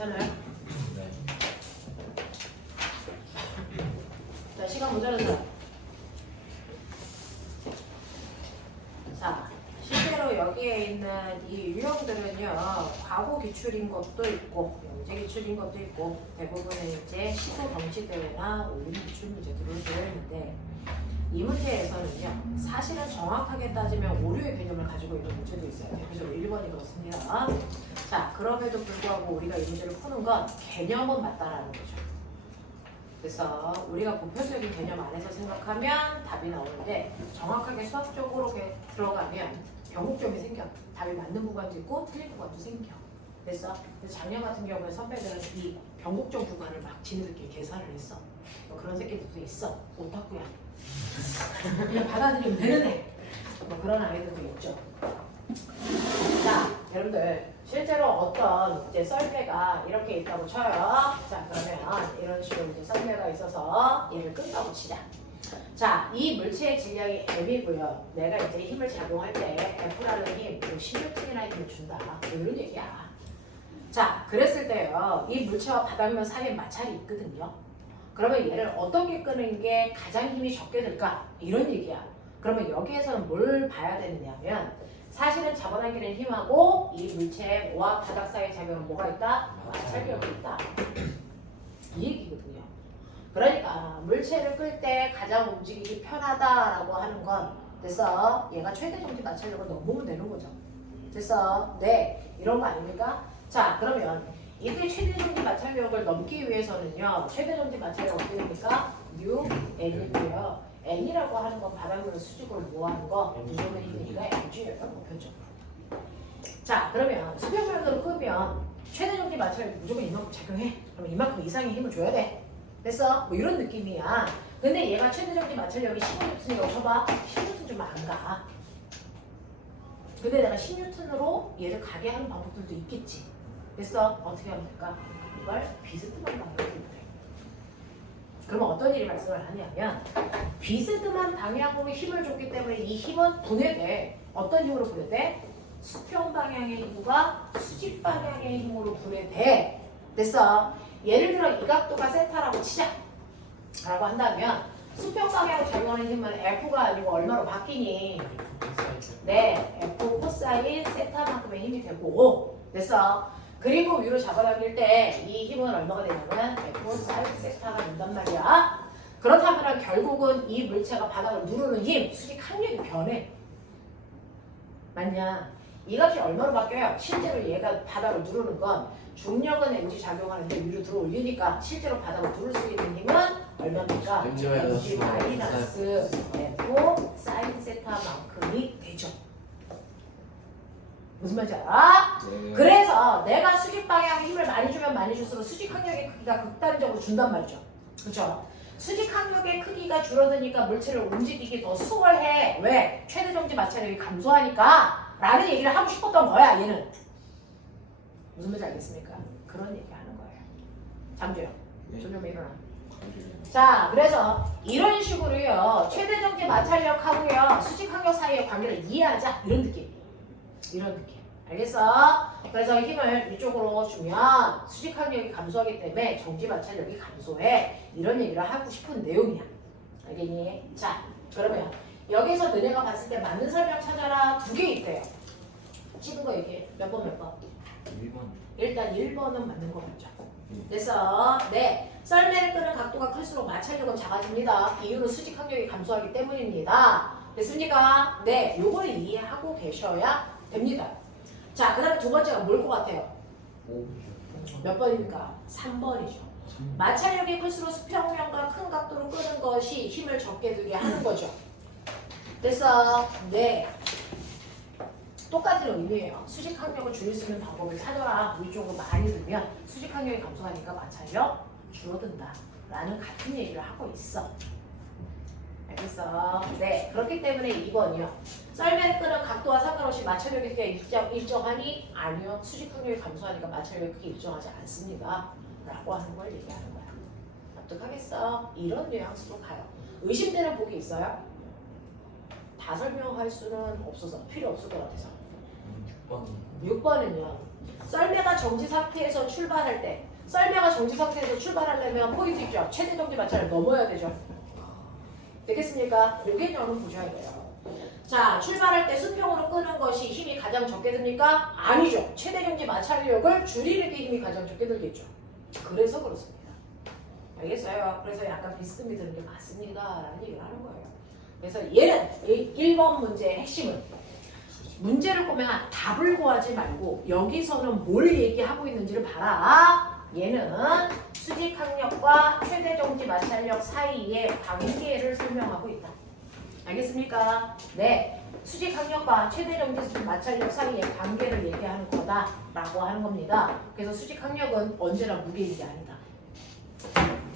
괜찮아요? 네. 자, 시간 모자란다. 자, 실제로 여기에 있는 이 유형들은요, 과거 기출인 것도 있고, 영재 기출인 것도 있고, 대부분은 이제 시도 경시대회나 올림 기출 문제들로 되어 있는데, 이 문제에서는요, 사실은 정확하게 따지면 오류의 개념을 가지고 있는 문제도 있어요. 대표적으로 1번이 그렇습니다. 자, 그럼에도 불구하고 우리가 이 문제를 푸는 건 개념은 맞다라는 거죠. 그래서 우리가 보편적인 개념 안에서 생각하면 답이 나오는데 정확하게 수학적으로 들어가면 변곡점이 생겨. 답이 맞는 구간도 있고 틀린 구간도 생겨. 그래서 작년 같은 경우에 선배들은 이 변곡점 구간을 막 지네들끼리 계산을 했어. 뭐 그런 새끼들도 있어. 오타쿠야. 그냥 받아들이면 되는데 뭐 그런 아이들도 있죠. 자, 여러분들 실제로 어떤 이제 썰매가 이렇게 있다고 쳐요. 자, 그러면 이런 식으로 이제 썰매가 있어서 얘를 끈다고 치자. 자, 이 물체의 질량이 m이고요. 내가 이제 힘을 작용할 때 F라는 힘, 16톤이나 힘을 준다. 뭐 이런 얘기야. 자, 그랬을 때요. 이 물체와 바닥면 사이에 마찰이 있거든요. 그러면 얘를 어떻게 끄는 게 가장 힘이 적게 들까? 이런 얘기야. 그러면 여기에서는 뭘 봐야 되느냐면 사실은 잡아당기는 힘하고 이 물체와 바닥 사이의 작용은 뭐가 있다? 마찰력이 있다. 이 얘기거든요. 그러니까 물체를 끌 때 가장 움직이기 편하다라고 하는 건 됐어. 얘가 최대 정지 마찰력을 넘으면 되는 거죠. 됐어. 네. 이런 거 아닙니까? 자, 그러면 이게 최대 정지 마찰력을 넘기 위해서는요. 최대 정지 마찰력 어떻게 됩니까? U, N이고요. N이라고 하는 건 바닥으로 수직을 모아하는 거 무조건 힘이니까 N주예요. 보편적으로. 자, 그러면 수평면으로 끄면 최대 정지 마찰력이 무조건 이만큼 작용해. 그러면 이만큼 이상의 힘을 줘야 돼. 됐어? 뭐 이런 느낌이야. 근데 얘가 최대 정지 마찰력이 15N이라고 쳐봐. 10N 좀 안 가. 근데 내가 10N으로 얘를 가게 하는 방법들도 있겠지. 됐어? 어떻게 하면 될까? 이걸 비스듬한 방향으로 돼. 그러면 어떤 일이 발생을 하냐면 비스듬한 방향으로 힘을 줬기 때문에 이 힘은 분해돼. 어떤 힘으로 분해돼? 수평 방향의 힘과 수직 방향의 힘으로 분해돼. 됐어? 예를 들어 이 각도가 세타라고 치자. 라고 한다면 수평 방향으로 작용하는 힘은 F가 아니고 얼마로 바뀌니? 네, F 코사인 세타만큼의 힘이 되고 됐어? 그리고 위로 잡아당길 때 이 힘은 얼마가 되냐면 F 사인 세타가 된단 말이야. 그렇다면 결국은 이 물체가 바닥을 누르는 힘, 수직 항력이 변해. 맞냐? 이 값이 얼마로 바뀌어요? 실제로 얘가 바닥을 누르는 건 중력은 mg 작용하는데 위로 들어 올리니까 실제로 바닥을 누를 수 있는 힘은 얼마입니까? mg 마이너스 F 사인 세타만큼이 되죠. 무슨 말인지 알아? 네. 그래서 내가 수직 방향에 힘을 많이 주면 많이 줄수록 수직 항력의 크기가 극단적으로 준단 말이죠. 그렇죠? 수직 항력의 크기가 줄어드니까 물체를 움직이기 더 수월해. 왜? 최대 정지 마찰력이 감소하니까 라는 얘기를 하고 싶었던 거야, 얘는. 무슨 말인지 알겠습니까? 그런 얘기 하는 거예요. 잠시요. 조금 일어나. 자, 그래서 이런 식으로요. 최대 정지 마찰력하고요. 수직 항력 사이의 관계를 이해하자. 이런 느낌. 이런 느낌. 알겠어? 그래서 힘을 이쪽으로 주면 수직 항력이 감소하기 때문에 정지 마찰력이 감소해. 이런 얘기를 하고 싶은 내용이야. 알겠니? 자, 그러면 여기서 너네가 봤을 때 맞는 설명 찾아라. 2개 있대요. 찍은 거 얘기해. 몇 번? 1번. 일단 1번은 맞는 거 맞죠? 그래서 네, 썰매를 끄는 각도가 클수록 마찰력은 작아집니다. 이유는 수직 항력이 감소하기 때문입니다. 됐습니까? 네, 요거를 이해하고 계셔야 됩니다. 자, 그 다음에 두 번째가 뭘 것 같아요? 5. 몇 번입니까? 3번이죠. 마찰력이 클수록 수평면과 큰 각도로 끄는 것이 힘을 적게 들게 하는 거죠. 됐어? 네. 똑같은 의미예요. 수직 항력을 줄일 수 있는 방법을 찾아라. 위쪽으로 많이 들면 수직 항력이 감소하니까 마찰력 줄어든다. 라는 같은 얘기를 하고 있어. 알겠어? 네. 그렇기 때문에 2번이요. 썰매를 끄는 각도와 상관없이 마찰력의 크기가 일정하니? 아니요. 수직 항력이 감소하니까 마찰력의 크기 일정하지 않습니다. 라고 하는 걸 얘기하는 거야. 납득하겠어? 이런 뉘앙스로 가요. 의심되는 복이 있어요? 다 설명할 수는 없어서 필요 없을 것 같아서. 6번이 6번은요. 썰매가 정지 상태에서 출발할 때 썰매가 정지 상태에서 출발하려면 포인트 있죠. 최대 정지 마찰을 넘어야 되죠. 되겠습니까? 그 개념을 보셔야 돼요. 자, 출발할 때 수평으로 끄는 것이 힘이 가장 적게 듭니까? 아니죠. 최대 정지 마찰력을 줄이는 게 힘이 가장 적게 들겠죠. 그래서 그렇습니다. 알겠어요? 그래서 약간 비스듬히 드는 게 맞습니다. 라는 얘기를 하는 거예요. 그래서 얘는 1번 문제의 핵심은 문제를 보면 답을 구하지 말고 여기서는 뭘 얘기하고 있는지를 봐라. 얘는 수직항력과 최대 정지 마찰력 사이의 관계를 설명하고 있다. 알겠습니까? 네. 수직항력과 최대 정지 마찰력 사이의 관계를 얘기하는 거다라고 하는 겁니다. 그래서 수직항력은 언제나 무게인 게 아니다.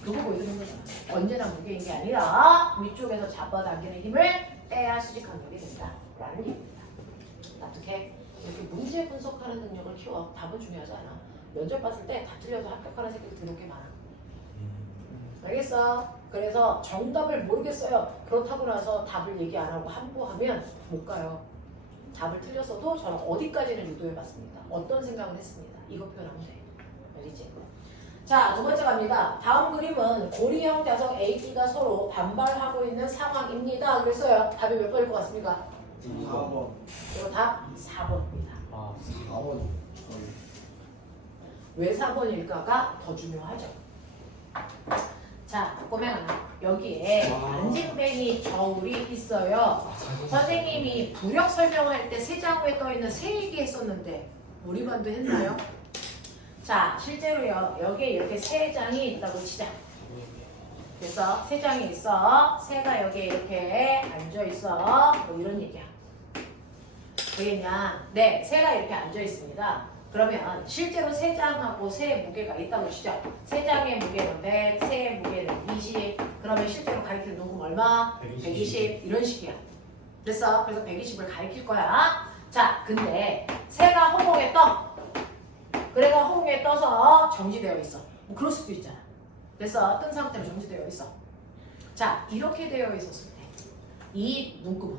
그거 보여주는 거잖아. 언제나 무게인 게 아니라 위쪽에서 잡아당기는 힘을 빼야 수직항력이 된다. 라는 얘기입니다. 납득해? 이렇게 문제 분석하는 능력을 키워. 답은 중요하지 않아. 면접 봤을 때 다 틀려서 합격하는 새끼들 드럽게 많아. 알겠어? 그래서 정답을 모르겠어요. 그렇다고 나서 답을 얘기 안 하고 함부하면 못 가요. 답을 틀렸어도 저는 어디까지는 유도해봤습니다. 어떤 생각을 했습니다. 이거 표현하면 돼. 알겠지? 자, 두 번째 갑니다. 다음 그림은 고리형 자석 AB가 서로 반발하고 있는 상황입니다. 그랬어요. 답이 몇 번일 것 같습니까? 4번. 이거 답 4번입니다. 아 4번. 왜 4번일까가 더 중요하죠. 자, 보면 여기에 안진뱅이 저울이 있어요. 선생님이 부력 설명할 때 세 장 위에 떠있는 세 얘기했었는데 우리 반도 했나요? 자, 실제로요. 여기에 이렇게 세 장이 있다고 치자. 그래서 세 장이 있어. 새가 여기에 이렇게 앉아있어. 뭐 이런 얘기야. 되겠냐? 네, 새가 이렇게 앉아있습니다. 그러면 실제로 세 장하고 새의 무게가 있다고 치죠. 세 장의 무게는 100, 새의 무게는 20. 그러면 실제로 가리키는 녹음 얼마? 120. 이런 식이야. 됐어? 그래서 120을 가리킬 거야. 자, 근데 새가 허공에 떠. 그래가 허공에 떠서 정지되어 있어. 뭐 그럴 수도 있잖아. 됐어? 뜬 상태로 정지되어 있어. 자, 이렇게 되어 있었을 때 이 눈금은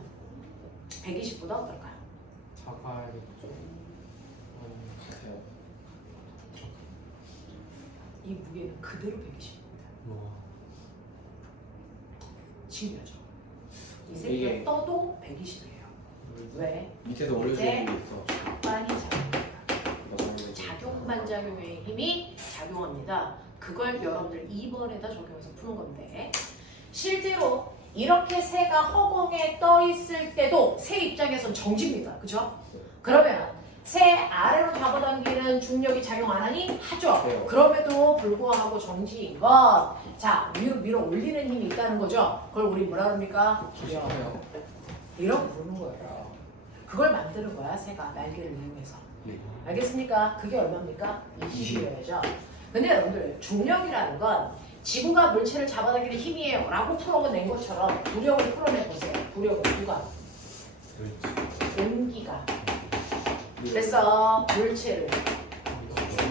120보다 어떨까요? 작아야겠죠. 이 무게는 그대로 120입니다. 뭐 신기하죠? 이 새끼가 이게- 떠도 120이에요. 왜? 밑에도 올려주는 게 있어. 작반이 작용합니다. 작용 반작용의 힘이 작용합니다. 그걸 여러분들 2번에다 적용해서 푸는 건데 실제로 이렇게 새가 허공에 떠 있을 때도 새 입장에선 정지입니다. 그죠? 그러면 새 아래로 잡아당기는 중력이 작용 안 하니? 하죠. 네. 그럼에도 불구하고 정지인 것. 자, 위로 밀어 올리는 힘이 있다는 거죠. 그걸 우리 뭐라 그럽니까? 기력. 이라고 부르는 거예요. 그걸 만드는 거야, 새가 날개를 이용해서. 네. 알겠습니까? 그게 얼마입니까? 20이죠. 근데 여러분들 중력이라는 건 지구가 물체를 잡아당기는 힘이에요 라고 풀어낸 것처럼 부력을 풀어내보세요. 부력은 누가? 공기가. 그래서 물체를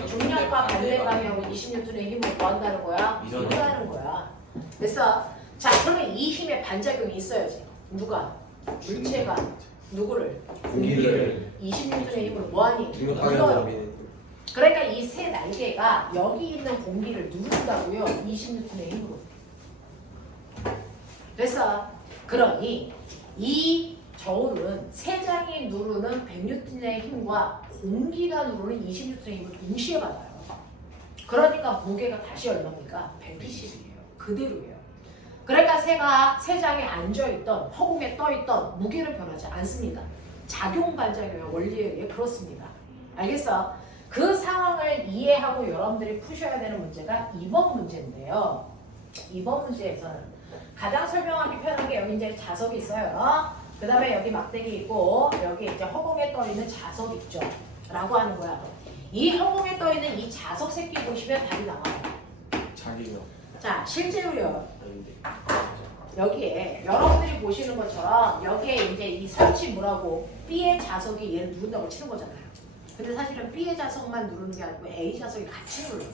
중력과 반대 방향으로 20N의 힘을 뭐 한다는 거야? 이동하는 거야. 됐어? 자, 그러면 이 힘의 반작용이 있어야지. 누가? 물체가 누구를? 공기를 20N의 힘을 뭐하니? 중력 눌러요. 방향으로 그러니까 이 새 날개가 여기 있는 공기를 누른다고요. 20N의 힘으로. 됐어? 그러니 이 저울은 세 장이 누르는 100N의 힘과 공기가 누르는 20N의 힘을 동시에 받아요. 그러니까 무게가 다시 얼마입니까? 120이에요. 그대로예요. 그러니까 새가 세 장에 앉아있던 허공에 떠있던 무게는 변하지 않습니다. 작용 반작용의 원리에 의해 그렇습니다. 알겠어? 그 상황을 이해하고 여러분들이 푸셔야 되는 문제가 2번 문제인데요. 2번 문제에서는 가장 설명하기 편한 게 여기 이제 자석이 있어요. 그 다음에 여기 막대기 있고 여기 이제 허공에 떠 있는 자석 있죠. 라고 하는 거야. 이 허공에 떠 있는 이 자석 새끼 보시면 답이 나와요. 자기가 자, 실제로요. 아닌데. 여기에 여러분들이 보시는 것처럼 여기에 이제 이 설치물하고 B의 자석이 얘를 누른다고 치는 거잖아요. 근데 사실은 B의 자석만 누르는 게 아니고 A 자석이 같이 눌러요.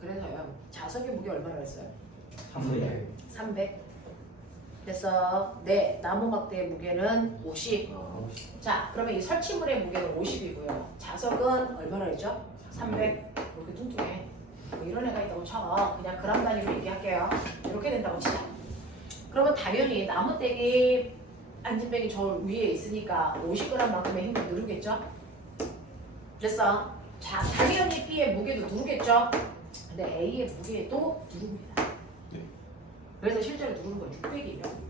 그래서요. 자석의 무게 얼마나 했어요? 300. 300. 됐어. 네, 나무 막대의 무게는 50. 자, 그러면 이 설치물의 무게는 50이고요. 자석은 얼마나 했죠? 300. 이렇게 뚱뚱해. 뭐 이런 애가 있다고 쳐. 그냥 그람 단위로 얘기할게요. 이렇게 된다고 치자. 그러면 당연히 나무떼기 안진뱅이 저 위에 있으니까 50g만큼의 힘을 누르겠죠? 됐어. 자, 당연히 B의 무게도 누르겠죠? 근데 A의 무게도 누릅니다. 네. 그래서 실제로 누르는 건 600이에요. 600.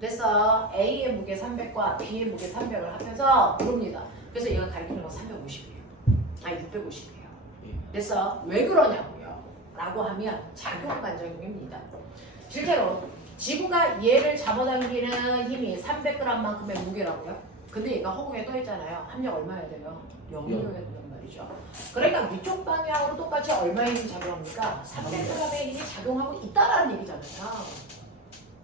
됐어. A의 무게 300과 B의 무게 300을 합해서 누릅니다. 그래서 얘가 가리키는 건 350이에요. 아니 650이에요. 됐어. 왜 그러냐고요? 라고 하면 작용반작용입니다. 실제로 지구가 얘를 잡아당기는 힘이 300g만큼의 무게라고요. 근데 얘가 허공에 떠 있잖아요. 압력 얼마야 돼요? 0이어야 된단 말이죠. 그러니까 위쪽 방향으로 똑같이 얼마의 힘이 작용합니까? 300g의 힘이 작용하고 있다라는 얘기잖아요.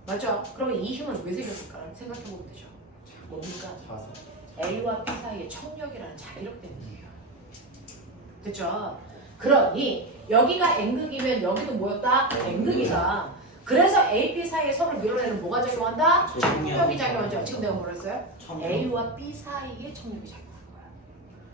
맞죠? 그러면 이 힘은 왜 생겼을까? 생각해보면 되죠. 뭡니까? 자석. A와 B 사이의 청력이라는 자기력 때문이에요. 됐죠? 그러니 여기가 N극이면 여기도 뭐였다? N극이다. 그래서 A, B 사이에 서로 밀어내는 뭐가 작용한다? 청력이 작용하죠. 지금 내가 뭐라 했어요? A와 B 사이에 청력이 작용하는 거야.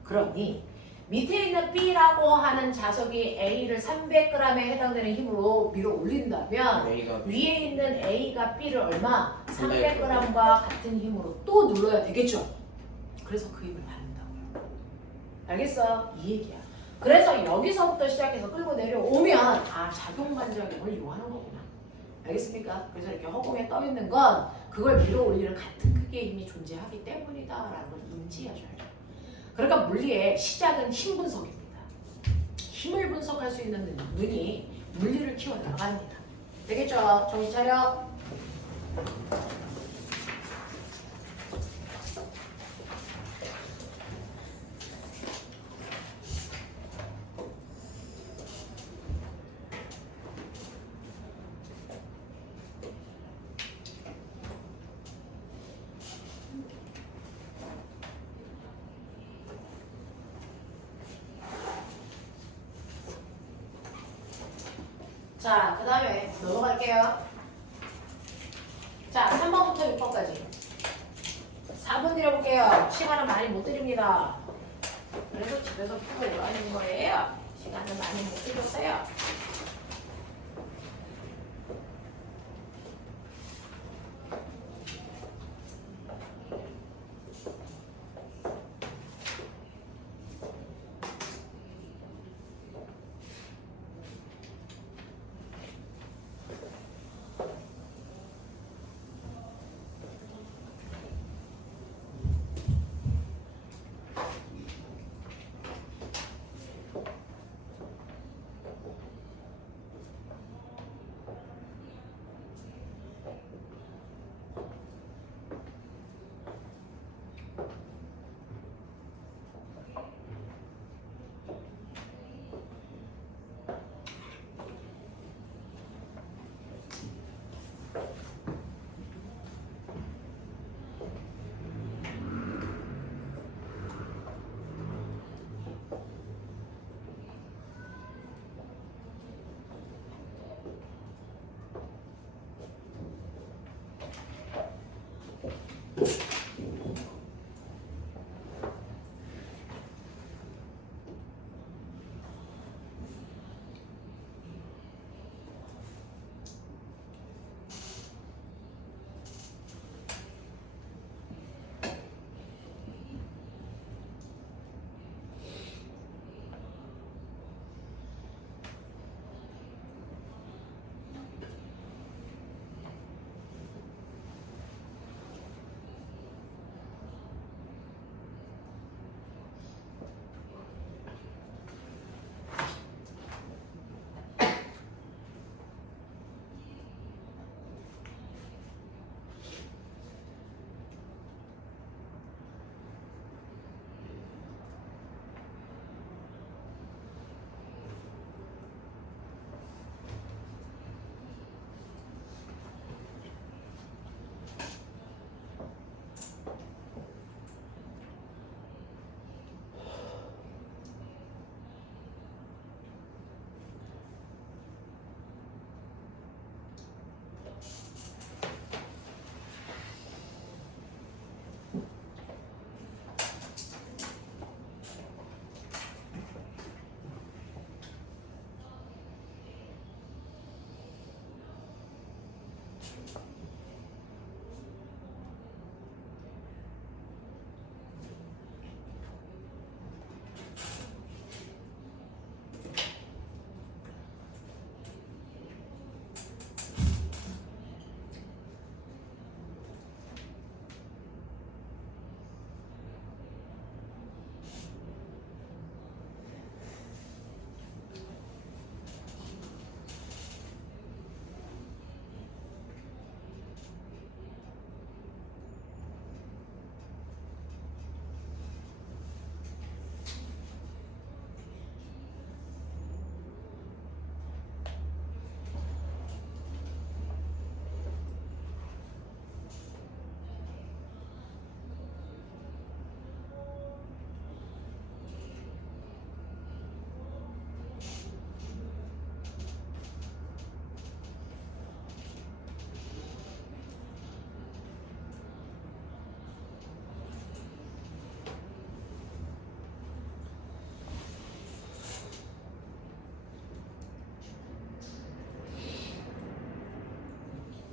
그러니 밑에 있는 B라고 하는 자석이 A를 300g에 해당되는 힘으로 밀어 올린다면 A가 위에 있는 A가 B를 얼마? 300g과 같은 힘으로 또 눌러야 되겠죠? 그래서 그 힘을 받는다고요. 알겠어? 이 얘기야. 그래서 여기서부터 시작해서 끌고 내려오면 아, 작용반작용을 이용하는 거구나. 알겠습니까? 그래서 이렇게 허공에 떠 있는 건 그걸 밀어 올리는 같은 크기의 힘이 존재하기 때문이다라는 걸 인지하셔야죠. 그러니까 물리의 시작은 힘 분석입니다. 힘을 분석할 수 있는 눈이 물리를 키워나갑니다. 되겠죠? 정신 차려. 자, 그 다음에 넘어갈게요. 자, 3번부터 6번까지. 4번 드려볼게요. 시간은 많이 못 드립니다. 그래서 집에서 푸고 오라는 거예요. 시간은 많이 못 드렸어요.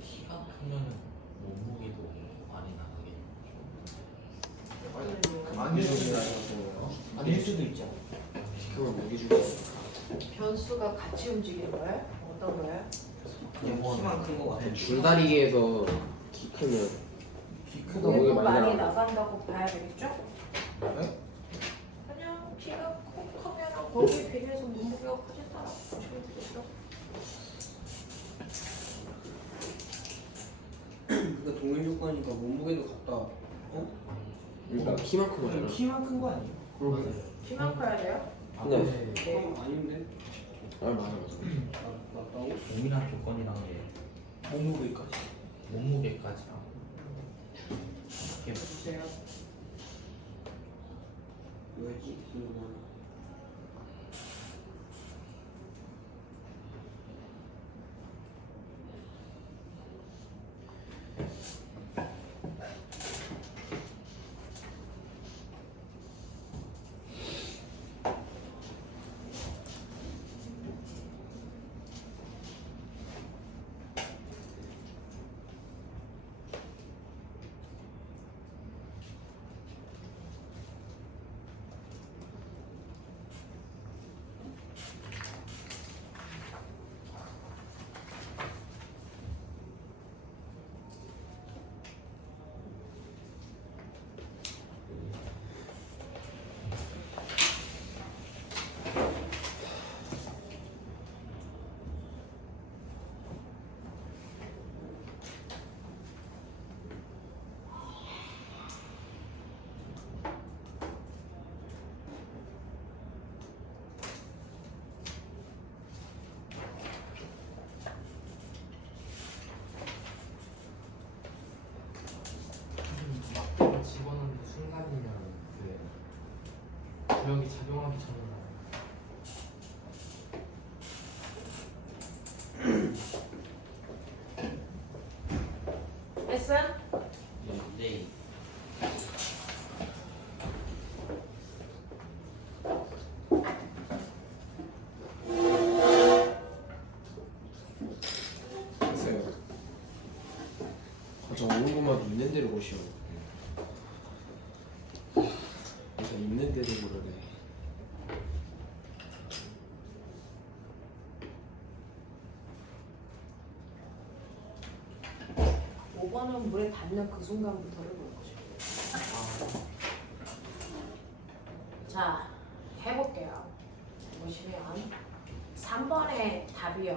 키가 크면은 몸무게도 많이 나가겠죠. 많이 주시나요? 아닐 수도 있죠. 그걸 무기 주고 변수가 같이 움직이는 거예요? 어떤 거예요? 키만 큰 거 같아. 줄다리기에서 키 크면 키 크다 몸이 무게 많이 많이 나가. 나간다고 봐야 되겠죠? 네? 그냥 키가 크면 거기에 비례해서 몸무게가 커진다. 보시면 되겠죠? 그러니까 동일 조건이니까 몸무게도 같다. 그러니까 키만 큰 거잖아. 키만 큰 거 아니에요? 맞아요. 키만 커야 돼요? 네. 네. 아닌데? 아 맞아. 맞다고? 동일한 조건이란 게 몸무게까지. 몸무게까지. 이렇게 주세요. 왜지? 막대를 집어넣는 순간이면 그 구역이 작용하기 전에 레슨? 네. 됐어요. 저 오는 것만 있는 대로 보시오. 일단 있는 대로 보려네. 5번은 물에 닿는 그 순간부터를 보는 거죠. 자, 해볼게요. 보시면 3번의 답이요.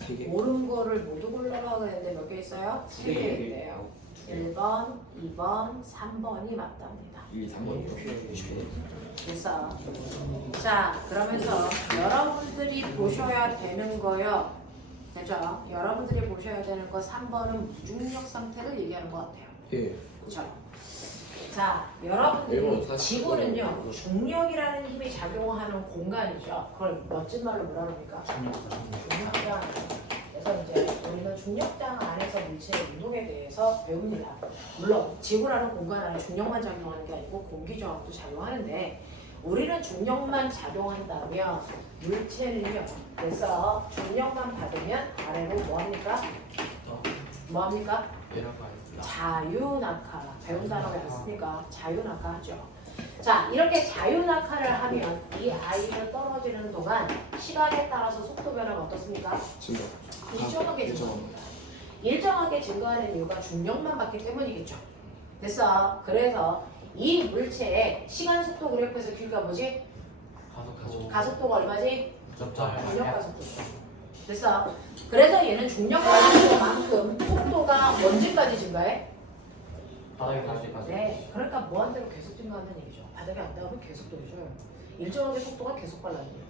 3개. 옳은 거를 모두 골라라 그랬는데 몇 개 있어요? 3개 개. 있대요. 1번, 2번, 3번이 맞답니다. 1, 2, 3번이요. 됐어. 자, 그러면서 여러분들이 보셔야 되는 거요. 됐죠? 여러분들이 보셔야 되는 거 3번은 무중력 상태를 얘기하는 것 같아요. 예. 그렇죠? 자, 일본 여러분들이 사실 지구는요 그거는 중력이라는 힘이 작용하는 공간이죠. 그걸 멋진 말로 뭐라 그럽니까? 중력장. 그래서 이제 우리는 중력장 안에서 물체의 운동에 대해서 배웁니다. 물론 지구라는 공간 안에 중력만 작용하는 게 아니고 공기저항도 작용하는데 우리는 중력만 작용한다면 물체는요. 그래서 중력만 받으면 아래로 뭐합니까? 뭐합니까? 내려가야 자유낙하. 배운 단어가 있으니까 자유낙하 하죠. 자, 이렇게 자유낙하를 하면 이 아이가 떨어지는 동안 시간에 따라서 속도 변화가 어떻습니까? 증가. 일정하게 증가합니다. 일정하게 증가하는 이유가 중력만 받기 때문이겠죠. 됐어. 그래서 이 물체의 시간 속도 그래프에서 Q가 뭐지? 가속도가 얼마지? 중력 가속도. 됐어. 그래서 얘는 중력 가속도만큼 속도가 언제까지 증가해? 바닥에 가지까지. 네. 그러니까 무한대로 계속 증가한다는 얘기죠. 바닥에 안 닿으면 계속 떨어져요. 일정하게 속도가 계속 빨라집니다.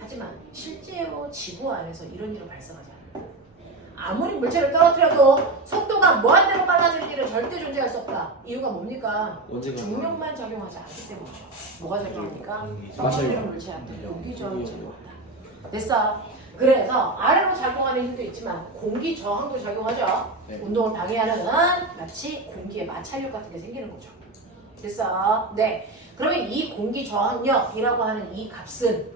하지만 실제로 지구 안에서 이런 일은 발생하지 않아요. 아무리 물체를 떨어뜨려도 속도가 무한대로 빨라질 일은 절대 존재할 수 없다. 이유가 뭡니까? 언제가 중력만 작용하지 않기 때문이죠. 뭐가 작용합니까? 맞아요. 떨어지는 물체한테 공기 저항이 작용한다. 됐어. 그래서 아래로 작용하는 힘도 있지만 공기 저항도 작용하죠. 네. 운동을 방해하는 마치 공기의 마찰력 같은 게 생기는 거죠. 됐어. 네. 그러면 이 공기 저항력이라고 하는 이 값은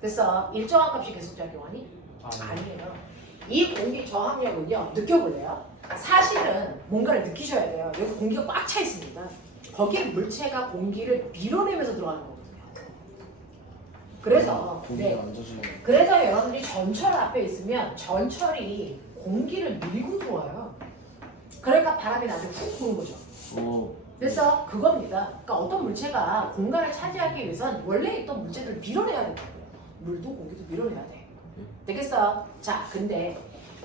됐어. 일정한 값이 계속 작용하니? 아니에요. 이 공기 저항력은요. 느껴볼래요? 사실은 뭔가를 느끼셔야 돼요. 여기 공기가 꽉 차 있습니다. 거기에 물체가 공기를 밀어내면서 들어가는 거거든요. 그래서 공기가 안 젖으면 그래서 여러분들이 전철 앞에 있으면 전철이 공기를 밀고 들어와요. 그러니까 바람이 나중에 훅 부는 거죠. 그래서 그겁니다. 그러니까 어떤 물체가 공간을 차지하기 위해선 원래 있던 물체들을 밀어내야 된다고요. 물도 공기도 밀어내야 돼. 되겠어? 자, 근데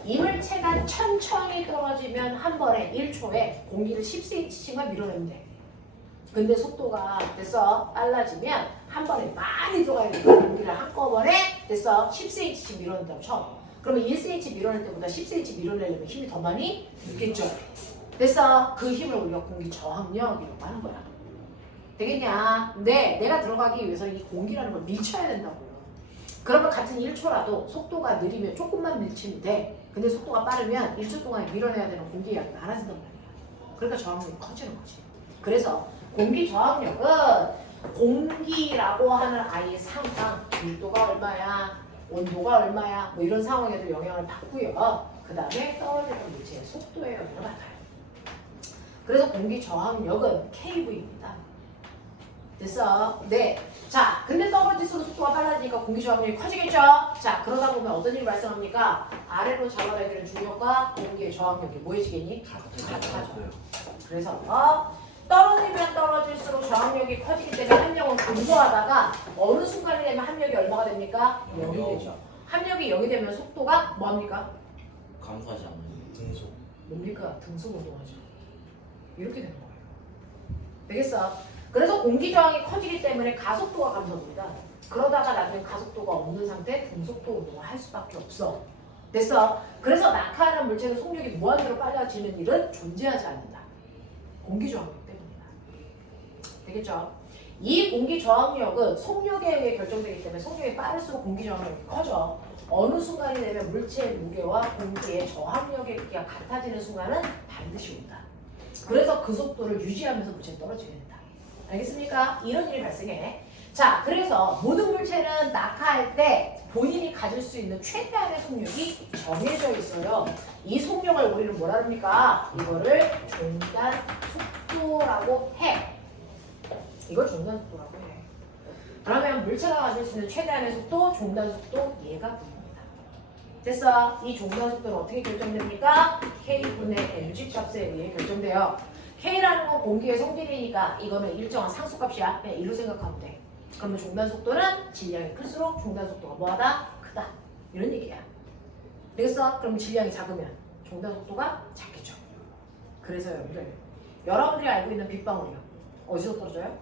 이 물체가 천천히 떨어지면 한 번에 1초에 공기를 10cm씩만 밀어내면 돼. 근데 속도가 됐어 빨라지면 한 번에 많이 들어가야 돼. 공기를 한꺼번에 됐어 10cm씩 밀어낸다고 쳐. 그러면 1cm 밀어낼 때보다 10cm 밀어내려면 힘이 더 많이 들겠죠. 됐어. 그 힘을 우리가 공기 저항력이라고 하는 거야. 되겠냐? 네, 내가 들어가기 위해서 이 공기라는 걸 밀쳐야 된다고요. 그러면 같은 1초라도 속도가 느리면 조금만 밀치면 돼. 근데 속도가 빠르면 1초 동안에 밀어내야 되는 공기의 양이 많아진단 말이야. 그러니까 저항력이 커지는 거지. 그래서 공기 저항력은 공기라고 하는 아이의 상황, 밀도가 얼마야, 온도가 얼마야, 뭐 이런 상황에도 영향을 받고요. 그 다음에 떨어지는 물체의 속도에 영향을 받아요. 그래서 공기 저항력은 KV입니다. 됐어? 네. 자, 근데 떨어질수록 속도가 빨라지니까 공기 저항력이 커지겠죠? 자, 그러다 보면 어떤 일이 발생합니까? 아래로 잡아당기는 중력과 공기의 저항력이 뭐해지겠니? 같아져. 그래서 떨어지면 떨어질수록 저항력이 커지기 때문에 합력은 감소하다가 어느 순간이 되면 합력이 얼마가 됩니까? 0이 되죠. 합력이 0이 되면 속도가 뭐합니까? 감소하지 않아요. 등속. 뭡니까? 등속 운동하죠. 이렇게 되는 거예요. 되겠어? 그래서 공기 저항이 커지기 때문에 가속도가 감소합니다. 그러다가 나중에 가속도가 없는 상태 등속도 운동을 할 수밖에 없어. 됐어? 그래서 낙하하는 물체는 속력이 무한대로 빨라지는 일은 존재하지 않는다. 공기 저항력 때문이다. 되겠죠? 이 공기 저항력은 속력에 의해 결정되기 때문에 속력이 빠를수록 공기 저항력이 커져. 어느 순간이 되면 물체의 무게와 공기의 저항력의 크기가 같아지는 순간은 반드시 온다. 그래서 그 속도를 유지하면서 물체는 떨어지게 된다. 알겠습니까? 이런 일이 발생해. 자, 그래서 모든 물체는 낙하할 때 본인이 가질 수 있는 최대한의 속력이 정해져 있어요. 이 속력을 우리는 뭐라 합니까? 이거를 종단 속도라고 해. 이걸 종단 속도라고 해. 그러면 물체가 가질 수 있는 최대한의 속도, 종단 속도, 얘가 보입니다. 됐어? 이 종단 속도는 어떻게 결정됩니까? K분의 mg 값에 의해 결정돼요. K라는 건 공기의 성질이니까 이거는 일정한 상수값이야. 그냥 이로 생각하면 돼. 그러면 종단 속도는 질량이 클수록 종단 속도가 뭐하다? 크다. 이런 얘기야. 되겠어? 그럼 질량이 작으면 종단 속도가 작겠죠. 그래서 여러분들이 알고 있는 빗방울이요. 어디서 떨어져요?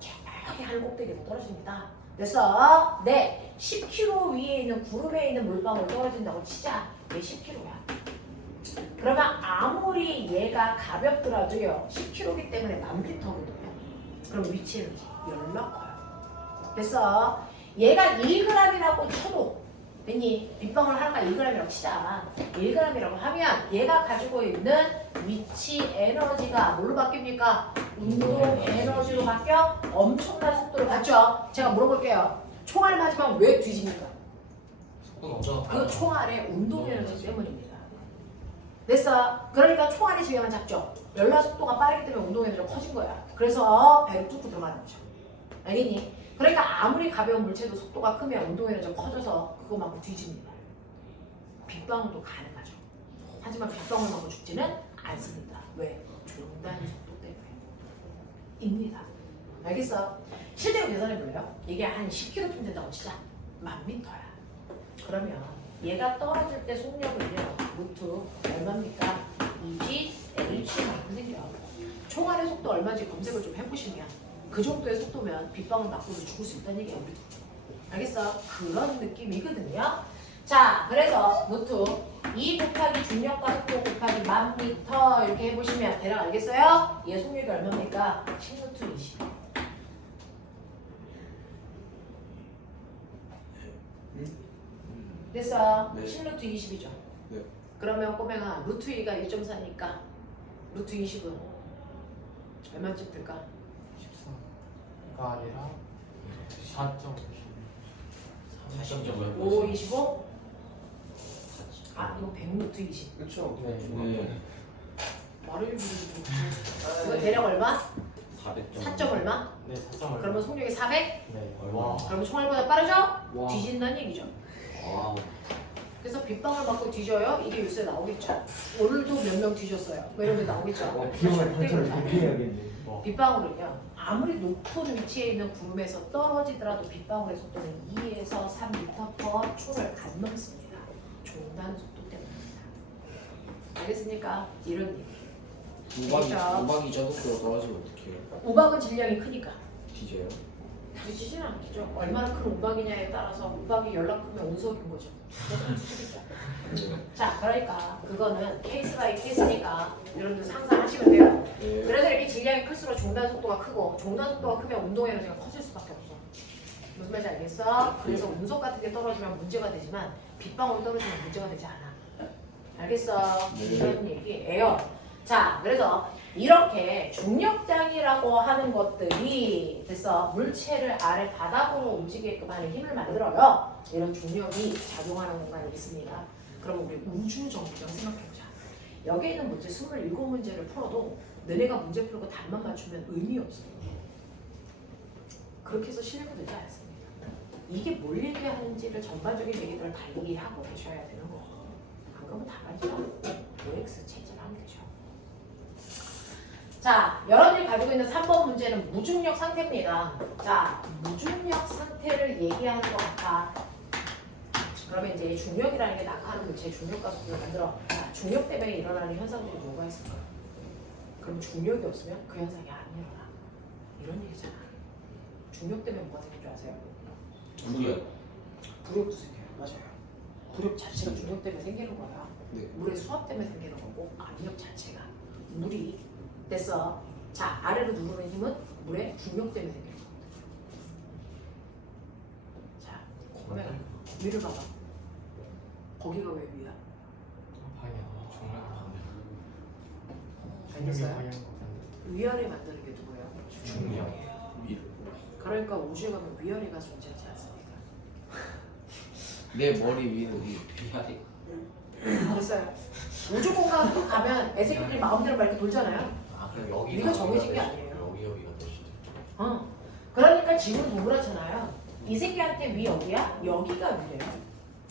저기 하늘 꼭대기에서 떨어집니다. 됐어? 네. 10km 위에 있는 구름에 있는 물방울 떨어진다고 치자. 얘 10km야. 그러면 아무리 얘가 가볍더라도요. 10kg이기 때문에 1000m거든요. 그럼 위치는 열나 커요. 됐어? 얘가 1g이라고 쳐도 됐니? 빗방울 하나가 1g이라고 치자. 1g이라고 하면 얘가 가지고 있는 위치 에너지가 뭘로 바뀝니까? 운동 에너지로 바뀌어 엄청난 속도로 받죠. 제가 물어볼게요. 총알 맞으면 왜 뒤집니까? 그 총알의 운동 에너지 때문입니다. 됐어. 그러니까 총 안의 질량은 작죠. 열나 속도가 빠르기 때문에 운동 에너지가 커진 거야. 그래서 배로 뚫고 들어가는 거죠. 알겠니? 그러니까 아무리 가벼운 물체도 속도가 크면 운동 에너지가 커져서 그거만큼 뒤집니다. 빗방울도 가능하죠. 하지만 빗방울 맞고 죽지는 않습니다. 왜? 종단 속도 때문에. 입니다. 알겠어? 실제로 계산해볼래요? 이게 한 10km 된다고 치자. 10,000m야. 그러면 얘가 떨어질 때 속력은요. 루트 얼마입니까? 2g h만큼 생겨. 총알의 속도 얼마인지 검색을 좀 해보시면 그 정도의 속도면 빗방울 맞고도 죽을 수 있다는 얘기야. 우리도. 알겠어? 그런 느낌이거든요. 자, 그래서 루트 2 곱하기 중력과 속도 곱하기 10,000m 이렇게 해보시면 대략 알겠어요? 얘 속력이 얼마입니까? 10루트 20. 됐어? 네. 10루트 20이죠? 네. 그러면 꼬맹아 루트 2가 1.4니까 루트 20은 얼마쯤 들까? 14가 아니라 4.5. 5, 25? 아, 이거 100루트 20. 그쵸? 네. 네. 말을 부르지. 이거 대략 얼마? 4점 얼마? 네, 4.5. 그러면 속력이 400? 네. 와. 그러면 총알보다 빠르죠? 와. 뒤진다는 얘기죠. 와우. 그래서 빗방울 맞고 뒤져요? 이게 요새 나오겠죠. 오늘도 몇 명 뒤졌어요. 뭐 이런 게 나오겠죠. 비용을 절대 그러지 않아요. 대비해야겠네. 빗방울은요. 아무리 높은 위치에 있는 구름에서 떨어지더라도 빗방울의 속도는 2에서 3m/초를 안 넘습니다. 종단 속도 때문입니다. 알겠습니까? 이런 얘기. 우박이 저속도로 떨어지면 어떡해요? 우박은 질량이 크니까. 뒤져요? 뒤지지는 않겠죠. 얼마나 큰 우박이냐에 따라서 우박이 연락하면 운석인 거죠. 자, 그러니까 그거는 케이스 바이 케이스니까 여러분들 상상하시면 돼요. 네. 그래서 이렇게 질량이 클수록 종단 속도가 크고 종단 속도가 크면 운동 에너지가 커질 수밖에 없어. 무슨 말인지 알겠어? 그래서 운석 같은 게 떨어지면 문제가 되지만 빗방울이 떨어지면 문제가 되지 않아. 알겠어? 네. 이런 얘기예요. 자, 그래서 이렇게 중력장이라고 하는 것들이 됐어. 물체를 아래 바닥으로 움직이게끔 하는 힘을 만들어요. 이런 중력이 작용하는 공간이 있습니다. 그럼 우리 우주 정거장 생각해보자. 여기에 있는 문제 27문제를 풀어도 너네가 문제 풀고 답만 맞추면 의미 없어요. 그렇게 해서 실력이 되지 않습니다. 이게 뭘 얘기하는지를 전반적인 얘기들을 다 얘기하고 계셔야 되는 거고. 안 그러면 다 가지고 OX 체제를 하면 되죠. 자, 여러분이 가지고 있는 3번 문제는 무중력 상태입니다. 자, 무중력 상태를 얘기하는 것 같아. 그러면 이제 중력이라는 게 낙하하는 물체의 중력과 속도를 만들어. 자, 중력 때문에 일어나는 현상들이 뭐가 있을까? 그럼 중력이 없으면 그 현상이 안 일어나. 이런 얘기잖아. 중력 때문에 뭐가 생긴 줄 아세요? 전부요? 부력도 생겨요. 맞아요. 부력 자체가 중력 때문에 생기는 거야. 네. 물의 수압 때문에 생기는 거고 압력 자체가. 물이 됐어. 자, 아래로 누르는 힘은 물의 중력 때문에 생기는 겁니다. 자, 그러면 위를 봐봐. 거기가 왜 위야? 방향. 알겠어요? 방향. 위아래 만드는 게 누구예요? 중력. 위로. 그러니까 우주에 가면 위아래가 존재하지 않습니다. 내 머리 위는 위. 비하리. 알겠어요? 우주 공간 가면 애새끼들이 마음대로 막 이렇게 돌잖아요. 아 그럼 여기가 위가 정해진 게 아니에요. 여기가 될 수도 있고. 그러니까 지금 동그랗잖아요. 이 새끼한테 위 어디야? 여기가 위래요.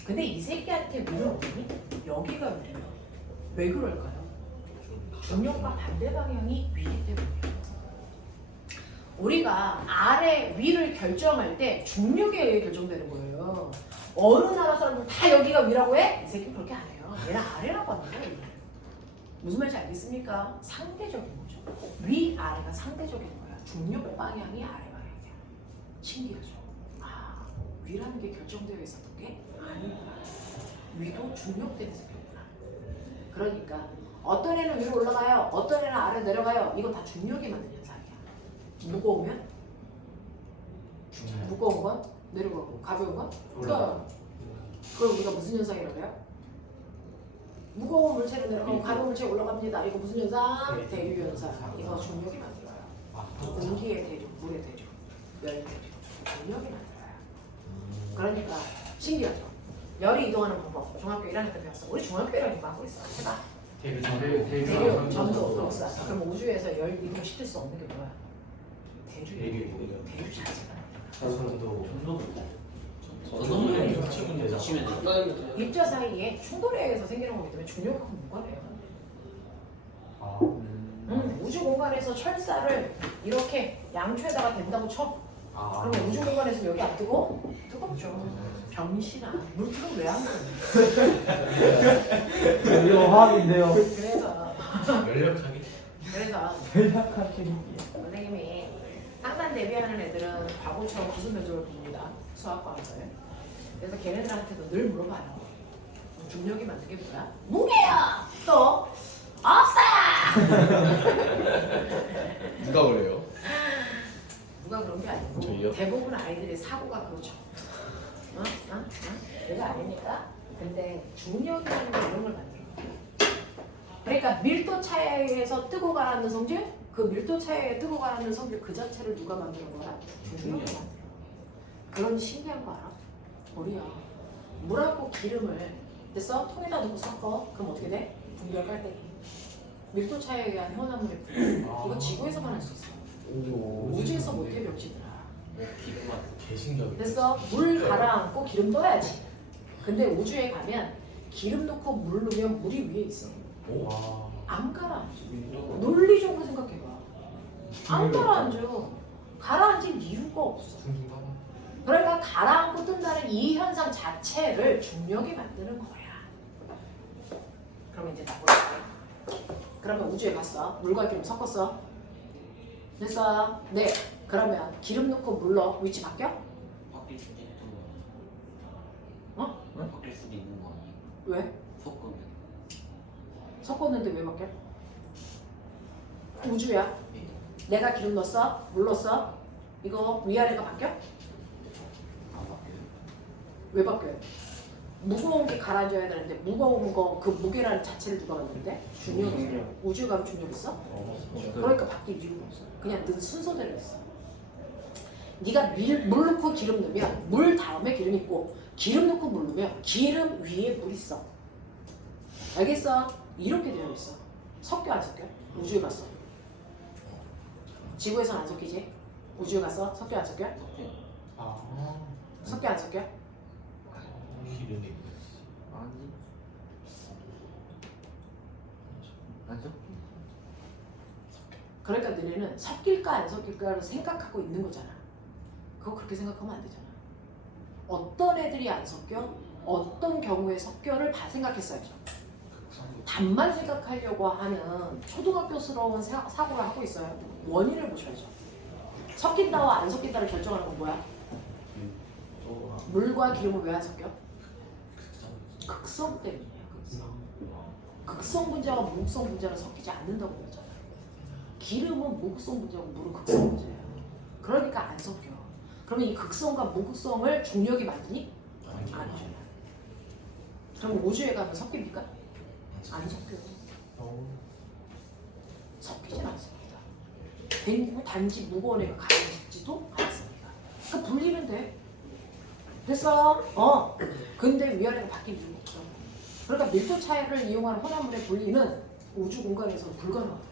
근데 이 새끼한테 위는 어디니? 여기가 위래요. 왜 그럴까요? 중력과 반대 방향이 위기 때문이에요. 우리가 아래 위를 결정할 때 중력에 의해 결정되는 거예요. 어느 나라 사람들 다 여기가 위라고 해? 이 새끼 그렇게 안 해요. 얘는 아래라고 하는 거예요. 무슨 말인지 알겠습니까? 상대적인 거죠. 위, 아래가 상대적인 거야. 중력 방향이 아래 방향이야. 신기하죠? 아, 위라는 게 결정되어 있었던 게 아니구나. 위도 중력 때문에 생겼구나. 그러니까 어떤 애는 위로 올라가요. 어떤 애는 아래 내려가요. 이건 다 중력이 만든 현상이야. 무거우면? 무거운 건 내려가고 가벼운 건 올라가고. 그럼 우리가 무슨 현상이라고 해요? 무거운 물체로 내려가고 가벼운 물체 올라갑니다. 이거 무슨 현상? 대류 현상. 이거 중력이 만들어요. 공기의 대류, 물의 대류, 열 대류, 중력이 만들어요. 그러니까 신기하죠? 열이 이동하는 방법. 중학교 1학년 때 배웠어. 우리 중학교 1학년 하고 있어. 해봐. 대류 전도 역사. 그럼 우주에서 열 이동시킬 수 없는 게 뭐야? 대류. 대류 자체가. 전도 저는 치면 되죠. 치면 돼. 입자 사이에 충돌에 의해서 생기는 거기 때문에 중력하고 무관해요. 아. 우주 공간에서 철사를 이렇게 양초에다가 댄다고 쳐. 그러면 우주 공간에서 여기 안 뜨고? 뜨겁죠. 병신아. 물 뜨거운 왜안 그래? 이거 화학인데요. 그래서 연력하게. 대략하게. 선생님이 항상 대비하는 애들은 바보처럼 무슨 면접을 봅니다. 수학과에서요. 그래서 걔네들한테도 늘 물어봐요. 중력이 만든 게 뭐야? 무게야! 또? 없어! 누가 그래요? 누가 그런 게 아니고 저희요? 대부분 아이들의 사고가 그렇죠. 내가 아닙니까? 근데 중력이라는 게 이런 걸 만들어. 그러니까 밀도 차이에 의해서 뜨고 가라앉는 성질? 그 밀도 차이에 뜨고 가라앉는 성질 그 자체를 누가 만드는 거야? 중력이 만들어. 그런 신기한 거 알아? 우리야. 물하고 기름을 됐어? 통에다 넣고 섞어. 그럼 어떻게 돼? 분별 깔때기. 밀도 차이에 의한 현암물의 분별. 이거 지구에서만 할 수 있어. 우주에서 못해 병신들아. 기름만 개신기하게. 됐어? 물 가라앉고 기름 넣어야지. 근데 우주에 가면 기름 넣고 물 넣으면 물이 위에 있어. 안 가라앉아. 논리적으로 생각해봐. 안 가라앉아. 가라앉을 이유가 없어. 그러니까 가라앉고 뜬다는 이 현상 자체를 중력이 만드는 거야. 그러면 이제 나보자. 그러면 우주에 갔어. 물과 기름 섞었어. 됐어? 네. 그러면 기름 넣고 물 넣어. 위치 바뀌어? 바뀔 수도 있는 어? 거 바뀔 수도 있는 거 아니에요? 왜? 섞으면 섞었는데 왜 바뀌어? 우주야. 내가 기름 넣었어? 물 넣었어? 이거 위아래가 바뀌어? 안 바뀌어요? 왜 바뀌어요? 무거운 게 가라앉아야 되는데 무거운 거 그 무게라는 자체를 누가 만드는데? 중력이. 우주에 가면 중력 있어? 그러니까 바뀔 이유가 없어. 그냥 늘 순서대로 있어. 네가 물 넣고 기름 넣으면 물 다음에 기름 있고 기름 넣고 물 넣으면 기름 위에 물 있어. 알겠어? 이렇게 되어 있어. 섞여 안 섞여? 우주에 갔어. 지구에서는 안 섞이지? 우주에 갔어? 섞여 안 섞여? 섞여 안 섞여? 기름이. 안 섞여? 그러니까 너네는 섞일까 안 섞일까를 생각하고 있는 거잖아. 그거 그렇게 생각하면 안 되잖아. 어떤 애들이 안 섞여? 어떤 경우에 섞여를 다 생각했어야죠. 답만 생각하려고 하는 초등학교스러운 사고를 하고 있어요. 원인을 보셔야죠. 섞인다와 안 섞인다를 결정하는 건 뭐야? 물과 기름은 왜 안 섞여? 극성 때문이에요. 극성. 극성 분자와 무극성 분자는 섞이지 않는다고 그러잖아. 기름은 무극성 분자고 물은 극성 분자예요. 그러니까 안 섞여. 그러면 이 극성과 무극성을 중력이 만드니? 아니죠. 그럼 우주에 가면 섞입니까? 안 섞여요. 섞이진 않습니다. 단지 무거운 애가 가라앉지도 않습니다. 그러니까 분리는 돼. 됐어? 근데 위아래가 바뀔 이유가 없어. 그러니까 밀도 차이를 이용하는 혼합물의 분리는 우주 공간에서는 불가능하다.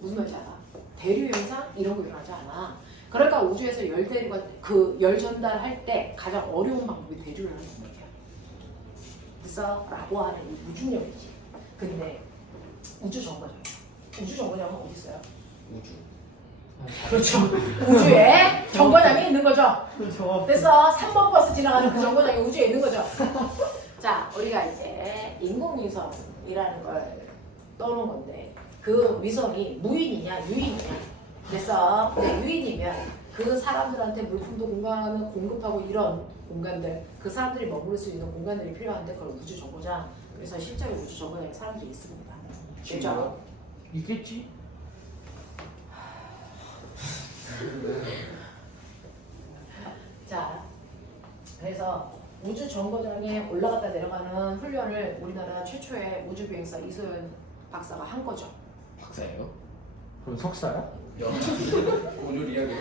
무슨 말인지 알아? 대류 현상 이런 거 일어나지 않아. 그러니까 우주에서 열 대류가 그 열 전달할 때 가장 어려운 방법이 대류를 하는 거야. 됐어? 라고 하는 이 무중력이지. 근데 우주 정거장. 우주 정거장은 어디 있어요? 우주. 그렇죠. 우주에 정거장이 있는 거죠. 됐어. 3번 버스 지나가는 그 정거장이 우주에 있는 거죠. 자, 우리가 이제 인공위성이라는 걸 떠놓은 건데 그 위성이 무인이냐 유인이냐. 됐어. 근데 유인이면 그 사람들한테 물품도 공급하고 이런 공간들, 그 사람들이 머무를 수 있는 공간들이 필요한데 그걸 우주 정거장. 그래서 실제로 우주 정거장에 사람들이 있습니다. 진짜로? 있겠지? 자, 그래서 우주 정거장에 올라갔다 내려가는 훈련을 우리나라 최초의 우주비행사 이소연 박사가 한 거죠. 박사예요? 그럼 석사야? 오늘 이야기.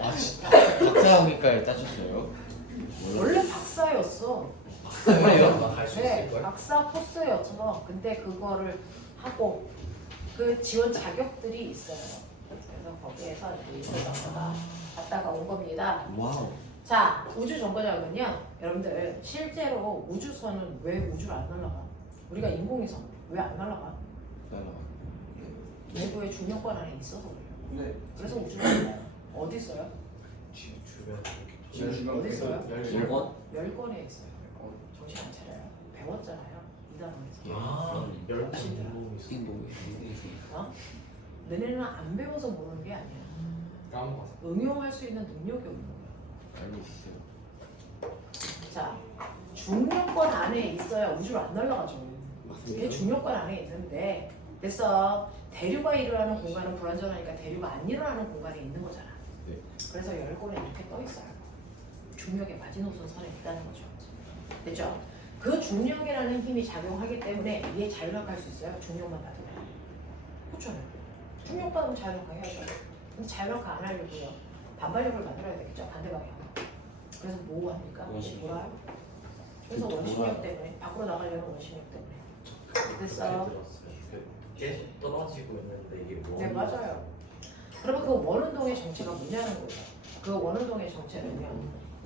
아 진짜 박사학위까지 따셨어요? 원래 박사였어. 박사예요? 갈수 수 네, 있을걸? 박사 코스였어. 근데 그거를 하고 그 지원 자격들이 있어요. 그래서 거기에서 있었다가 갔다가 온 겁니다. 와우. 자, 우주 정거장은요, 여러분들 실제로 우주선은 왜 우주를 안 날아가? 우리가 인공위성 왜 안 날아가? 내부의 중력권 안에 있어서 그래요. 네. 그래서 우주가 날아요. 어디 있어요? 지금 주변 지금 주변 어디 있어요? 1번? 멸권에 있어요. 정신 안 차려요. 배웠잖아요. 이 단원에서. 아 열풍 신들아. 인공이 있으니까. 어? 너네는 안 배워서 모르는 게 아니야. 까먹었어. 응용할 수 있는 능력이 없는 거야. 알고 있어요. 자, 중력권 안에 있어야 우주를 안 날아가죠. 이게 중력권 안에 있는데 됐어. 대류가 일어나는 공간은 불완전하니까 대류가 안 일어나는 공간에 있는 거잖아. 네. 그래서 열권에 이렇게 떠 있어요. 중력의 마지노선 선에 있다는 거죠. 됐죠? 그 중력이라는 힘이 작용하기 때문에 얘 자율학할 수 있어요. 중력만 받으면. 그렇잖아요. 중력 받으면 자율학화 해야죠. 근데 자율학화 안 하려고요. 반발력을 만들어야 되겠죠. 반대 방향. 그래서 뭐 합니까? 원심력. 뭐라? 그래서 원심력 때문에 밖으로 나가려는 원심력 때문에. 됐어. 계속 떨어지고 있는데 이게 뭐? 네 맞아요. 그러면 그 원운동의 정체가 뭐냐는 거죠. 그 원운동의 정체는요.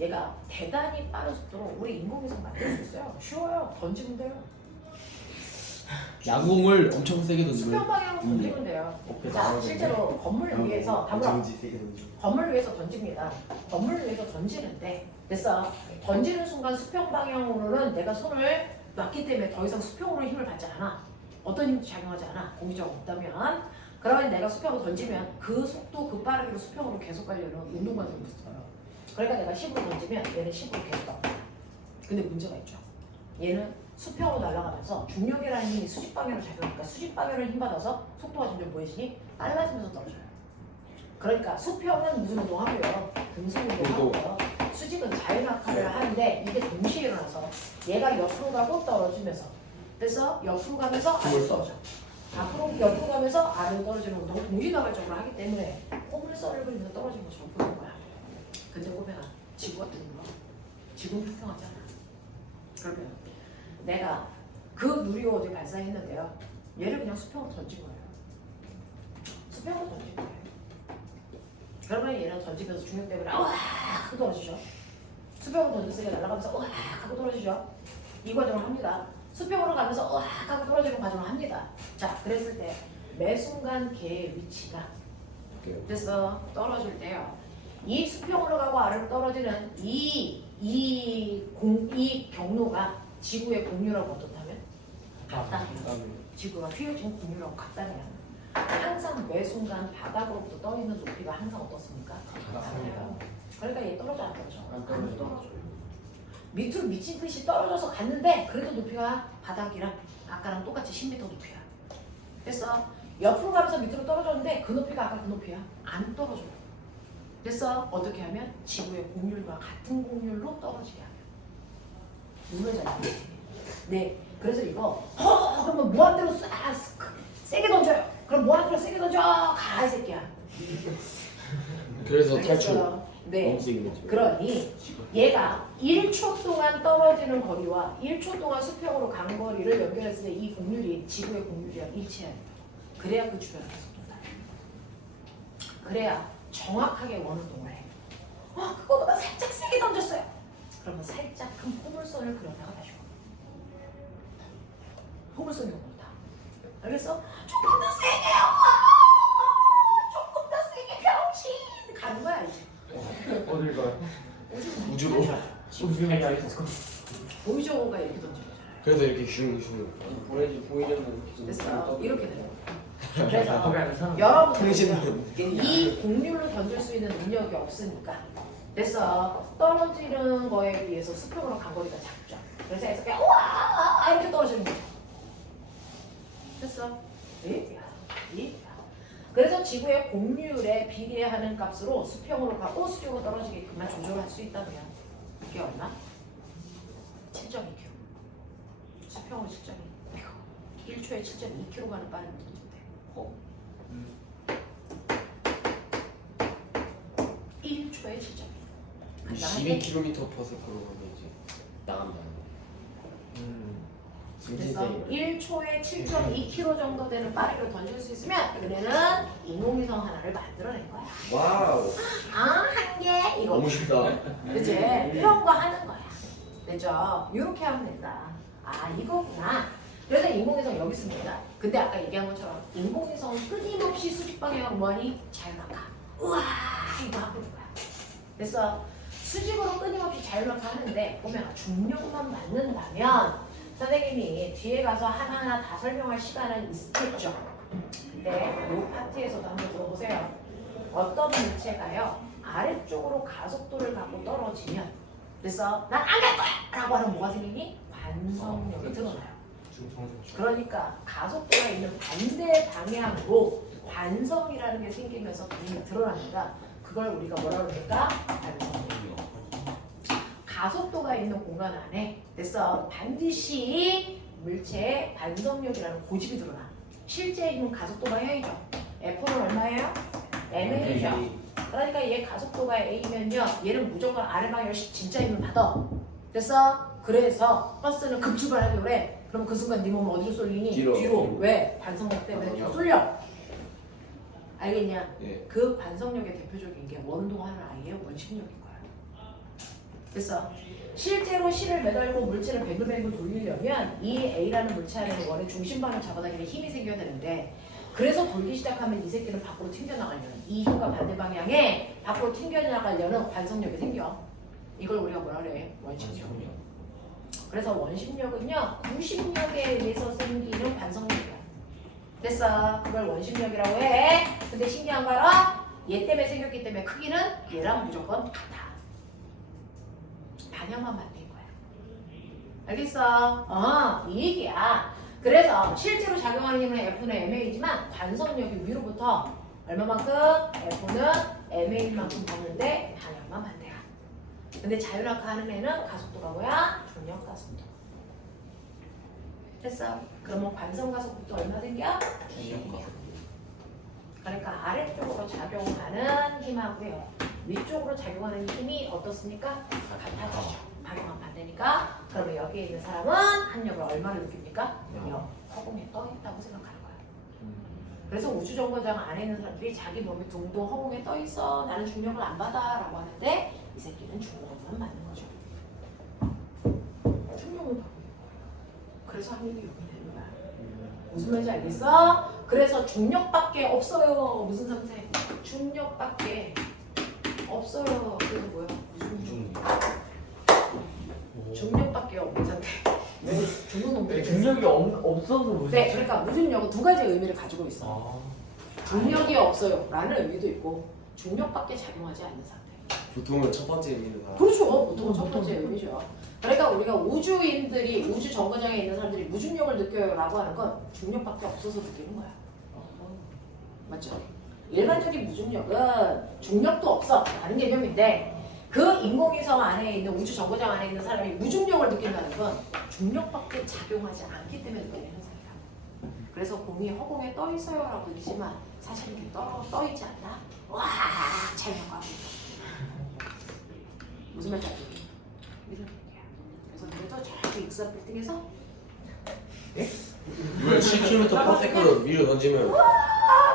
얘가 대단히 빠른 속도로 우리 인공위성 만들 수 있어요. 쉬워요. 던지면 돼요. 야공을 엄청 세게 던지면 수평 방향으로 던지면 돼요. 자 실제로 건물 위에서 담으라. 건물 위에서 던집니다. 건물 위에서 던지는데 됐어. 던지는 순간 수평 방향으로는 내가 손을 놨기 때문에 더 이상 수평으로 힘을 받지 않아. 어떤 힘도 작용하지 않아. 공기저항 없다면. 그러면 내가 수평으로 던지면 그 속도 그 빠르기로 수평으로 계속 가려는 운동관을 붙어요. 그러니까 내가 10으로 던지면 얘는 10으로 계속 갑니다. 근데 문제가 있죠. 얘는 수평으로 날아가면서 중력이라는 힘이 수직 방향으로 작용하니까 수직 방향을 힘받아서 속도가 점점 뭐해지니? 빨라지면서 떨어져요. 그러니까 수평은 무슨 운동하고요. 등속 운동하고요. 수직은 자율학화를 하는데 이게 동시에 일어나서 얘가 옆으로 가고 떨어지면서 그래서 옆으로 가면서 아래로 떨어져. 앞으로 옆으로 가면서 아래로 떨어지는 운동을 동시다발적으로 하기 때문에 호물선을 그리면서 떨어지는 것처럼 보이는 거야. 근데 보면 지구가 뚫려. 지구는 평평하잖아. 그러면 내가 그 누리호를 발사했는데요. 얘를 그냥 수평으로 던진 거예요. 수평으로 던진 거예요. 그러면 얘는 던지면서 중력 때문에 우와 하고 떨어지죠. 수평으로 던졌으니까 날아가면서 우와 하고 떨어지죠. 이 과정을 합니다. 수평으로 가면서 우와 하고 떨어지는 과정을 합니다. 자, 그랬을 때 매 순간 걔의 위치가 그래서 떨어질 때요. 이 수평으로 가고 아래로 떨어지는 이 경로가 지구의 공유라고 어떻다면? 같다면 지구가 휘어진 공유라고 같다면 항상 매 순간 바닥으로부터 떠 있는 높이가 항상 어떻습니까? 같습니다. 그러니까 얘 떨어져 안 떨어져? 안 떨어져요. 밑으로 미친 듯이 떨어져서 갔는데 그래도 높이가 바닥이랑 아까랑 똑같이 10m 높이야. 됐어? 옆으로 가면서 밑으로 떨어졌는데 그 높이가 아까 그 높이야. 안 떨어져요. 됐어? 어떻게 하면? 지구의 공률과 같은 공률로 떨어지게 하면. 눈을 잘 보지. 네. 그래서 이거 그러면 무한대로 세게 던져요. 그럼 무한대로 세게 던져. 가 이 새끼야. 그래서 탈출. 알겠어요? 네. 너무 세게 던져. 그러니 얘가 1초 동안 떨어지는 거리와 1초 동안 수평으로 간 거리를 연결했을 때 이 공률이 지구의 공률이랑 일치해야 돼요. 그래야 그 주변을 계속 돈다. 그래야 정확하게 원운동을 해. 그거보다 살짝 세게 던졌어요. 그러면 살짝 큰 포물선을 그렸다가 다시 와. 포물선이 오는다. 알겠어? 조금 더 세게 조금 더 세게 병신 가는 거야 이제. 어딜 가요? 우주로. 우주에 알겠어. 보이저가 이렇게 던지는 거잖아요. 그래서 이렇게 슝슝. 보이려면 됐어. 이렇게 돼요. 거기 그래서 안에 사람. 여러분들은 통신은 이 공률로 던질 수 있는 능력이 없으니까 됐어. 떨어지는 거에 비해서 수평으로 간 거리가 작죠. 그래서 이렇게 우와 이렇게 떨어지는 거죠. 됐어. 그래서 지구의 공률에 비례하는 값으로 수평으로 가고 수직으로 떨어지게끔만 조절을 할 수 있다면 이게 얼마? 7.2km. 수평으로 7.2. 1초에 7.2km 가는 빠른 던진대. 1초에 7.2. 12km/s로 가면 이제 나간다. 그래서 1초에 7.2km 정도 되는 빠르게 던질 수 있으면 얘네는 인공위성 하나를 만들어낸 거야. 와우. 한 개 이거. 너무 쉽다. 그치? 이런 거 하는 거야. 됐죠? 이렇게 하면 된다. 이거구나. 그래서 인공위성 여기 있습니다. 근데 아까 얘기한 것처럼 인공위성은 끊임없이 수직 방향으로 뭐하니? 자율낙하. 우와 이거 하고 줄 거야. 그래서 수직으로 끊임없이 자율낙하 하는데 보면 중력만 맞는다면 선생님이 뒤에 가서 하나하나 다 설명할 시간은 있겠죠. 근데 이 파트에서도 한번 들어보세요. 어떤 물체가요 아래쪽으로 가속도를 갖고 떨어지면 그래서 난 안 갈 거야! 라고 하면 뭐가 생기니? 관성력이 드러나요. 그러니까 가속도가 있는 반대 방향으로 관성이라는 게 생기면서 그림이 드러납니다. 그걸 우리가 뭐라 그럴까? 관성력. 가속도가 있는 공간 안에 그래서 반드시 물체의 반성력이라는 고집이 드러나. 실제 힘은 가속도가 A죠. F는 얼마예요? mA죠. 그러니까 얘 가속도가 A면요 얘는 무조건 아래 방향을 진짜 힘을 받아. 그래서 버스는 급출발하려고 그래. 그럼 그 순간 네 몸은 어디로 쏠리니? 뒤로. 왜? 반성력 때문에 뒤로 쏠려. 알겠냐? 예. 그 반성력의 대표적인 게 원동하는 아이의 원심력인 거야. 그래서 실제로 실을 매달고 물체를 뱅글뱅글 돌리려면 이 A라는 물체 안에는 원의 중심방을 잡아당기는 힘이 생겨야 되는데 그래서 돌기 시작하면 이 새끼는 밖으로 튕겨나가려는 이 힘과 반대 방향에 밖으로 튕겨나가려는 반성력이 생겨. 이걸 우리가 뭐라 그래? 원심력. 그래서 원심력은요 90력에 의해서 생기는 반성력이야. 됐어. 그걸 원심력이라고 해. 근데 신기한 거 알아? 얘 때문에 생겼기 때문에 크기는 얘랑 무조건 같아. 방향만 바뀐 거야. 알겠어? 이 얘기야. 그래서 실제로 작용하는 힘은 F는 MA지만 관성력이 위로부터 얼마만큼? F는 MA만큼 받는데 방향만 반대야. 근데 자율낙하 하는 애는 가속도가 뭐야? 중력 가속도. 됐어? 그러면 관성 가속도도 얼마 생겨? 중력 가속도. 그러니까 아래쪽으로 작용하는 힘하고요. 위쪽으로 작용하는 힘이 어떻습니까? 같아지죠. 방향만 반대니까. 그러면 여기에 있는 사람은 합력을 얼마를 느낍니까? 허공에 떠 있다고 생각하는 거야. 그래서 우주정거장 안에 있는 사람들이 자기 몸이 둥둥 허공에 떠 있어. 나는 중력을 안 받아 라고 하는데 이 새끼는 중력만 받는 거죠. 중력을 받고 그래서 합력이 여기 되는 거야. 무슨 말인지 알겠어? 그래서 중력밖에 없어요. 무슨 상태? 중력밖에 없어요. 그래서 뭐야? 중력밖에 없는 상태. 죽은 놈들. 중력이 없어서 무슨? 네, 그러니까 무중력은 두 가지 의미를 가지고 있어. 중력이 없어요. 라는 의미도 있고 중력밖에 작용하지 않는 상태. 보통은 첫 번째 의미는 다. 그렇죠. 보통은 첫 번째 의미죠. 그러니까 우리가 우주인들이 우주 정거장에 있는 사람들이 무중력을 느껴요라고 하는 건 중력밖에 없어서 느끼는 거야. 맞죠? 일반적인 무중력은 중력도 없어 라는 개념인데 그 인공위성 안에 있는 우주 정거장 안에 있는 사람이 무중력을 느낀다는 건 중력밖에 작용하지 않기 때문에 느끼는 현상이야. 그래서 공이 허공에 떠 있어요 라고 느끼지만 사실 이렇게 떠 있지 않나? 와 잘못하고 무슨 말인지 알겠니? 이런 얘기야. 그래서 그래도 저기 익산 빌딩에서 물 7km 퍼세컨을 위로 던지면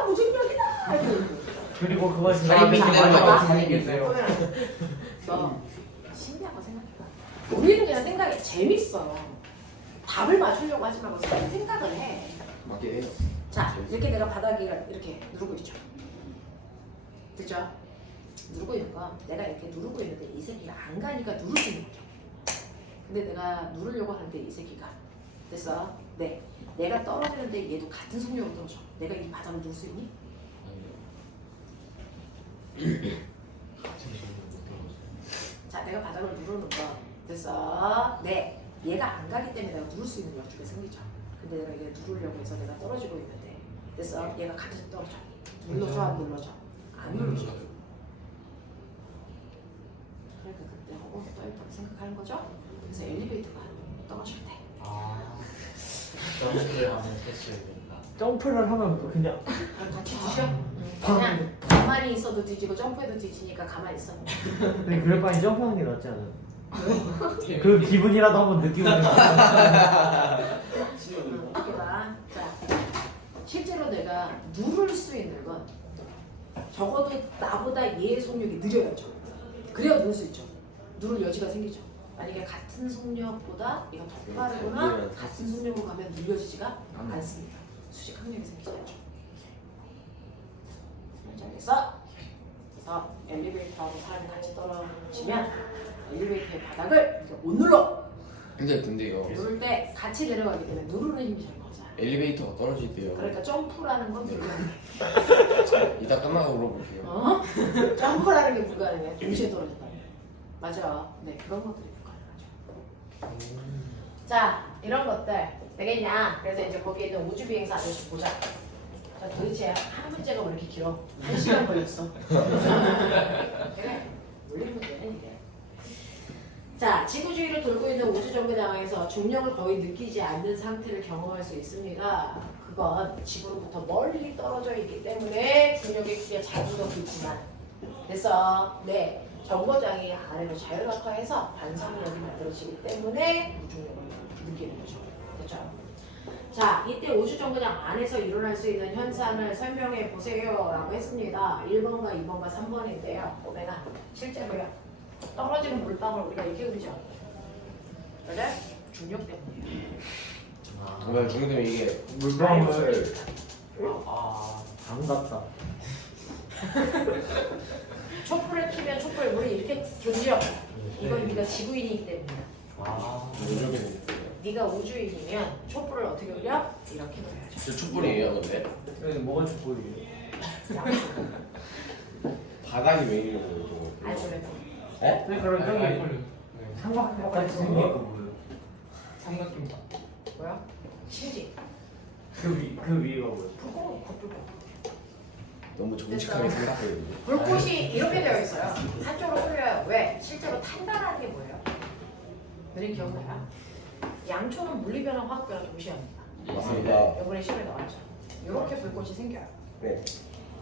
무중력이다. 그리고 그걸 살인미 생각해요. 너 신기한 거 생각해봐. 우리는 그냥 생각이 재밌어. 답을 맞추려고 하지 말고 생각을 해. 맞게 해요. 자, 이렇게 내가 바닥에 이렇게 누르고 있죠. 그죠? 누르고 있는 건 내가 이렇게 누르고 있는데 이 새끼가 안 가니까 누를 수 있는 거죠. 근데 내가 누르려고 하는데 이 새끼가 됐어? 네. 내가 떨어지는데 얘도 같은 속력으로 떨어져. 내가 이 바닥을 누를 수 있니? 자, 내가 바닥을 누르는 거 됐어? 네. 얘가 안 가기 때문에 내가 누를 수 있는 역주가 생기죠. 근데 내가 이게 누르려고 해서 내가 떨어지고 있는데 됐어? 얘가 같이 떨어져. 눌러줘 안 눌러줘? 안 눌러줘. 그러니까 그때 허공에 떠있다고 생각하는 거죠? 그래서 엘리베이터가 떨어질 때 점프를 하면 했어야 된다. 점프를 하면 그냥 같이 뒤져? 그냥 가만히 있어도 뒤지고 점프해도 뒤지니까 가만히 있어. 근데 그럴 바에 점프하는 게 낫지 않아요? 그 기분이라도 한번 느끼고 있는 거. 내가 누를 수 있는 건 적어도 나보다 얘의 속력이 느려야죠. 그래야 누를 수 있죠. 누를 여지가 생기죠. 만약에 같은 속력보다 얘가 더 빠르거나 같은 속력으로 가면 늘려지지가 않습니다. 수직 항력이 생기지 않죠. 자, 그래서 엘리베이터하고 사람이 같이 떨어지면 엘리베이터의 바닥을 이렇게 못 눌러. 근데요. 누를 때 같이 내려가기 때문에 누르는 힘이 잘 맞아요. 엘리베이터가 떨어질 때요. 그러니까 점프라는 건 불가능해. 이따 끝나고 물어볼게요. 어? 점프라는 게 불가능해. 동시에 떨어진다. 맞아. 네, 그런 것들이 불가능하죠. 자, 이런 것들 되겠냐? 그래서 이제 거기에 있는 우주 비행사 아저씨 보자. 자, 도대체 한 문제가 왜 이렇게 길어? 1시간 걸렸어. 그래, 물린 문제는 이래. 자, 지구 주위를 돌고 있는 우주 정거장에서 중력을 거의 느끼지 않는 상태를 경험할 수 있습니다. 그건 지구로부터 멀리 떨어져 있기 때문에 중력의 크기가 자주도 있지만 됐어. 네, 정거장이 아래로 자율각화해서 반사력이 만들어지기 때문에 무중력을 느끼는 거죠. 됐죠? 자, 이때 우주 정거장 안에서 일어날 수 있는 현상을 설명해 보세요 라고 했습니다. 1번과 2번과 3번인데요. 오메가 실제로요. 떨어지는 물방울 우리가 이렇게 그리죠. 그래? 중력 때문이에요. 정말 중요하면 이게 물방울 아, 반갑다. 촛불을 켜면 촛불 물이 이렇게 조지요. 이건 네가 지구인이기 때문이야. 아, 무조건 네가 우주인이면 촛불을 어떻게 그려? 이렇게 그려야죠. 저 촛불이에요, 근데 근데 뭐가 촛불이에요? 바닥이 왜 이러는 거죠? 알콜레. 에? 네, 그럼 저기 네. 삼각형같이 생긴 거 뭐예요? 삼각김밥. 뭐야? 신지. 그 위가 뭐예요? 불꽃, 불꽃. 너무 정직하게 생각하거든요. 불꽃이 이렇게 되어 있어요. 한쪽으로 쏠려요. 왜? 실제로 탄다라는 게 뭐예요? 너네 기억나요? 양초는 물리변화, 화학변화 동시에 합니다. 맞습니다. 이번에 시험에 나왔죠. 이렇게 불꽃이 생겨요. 네.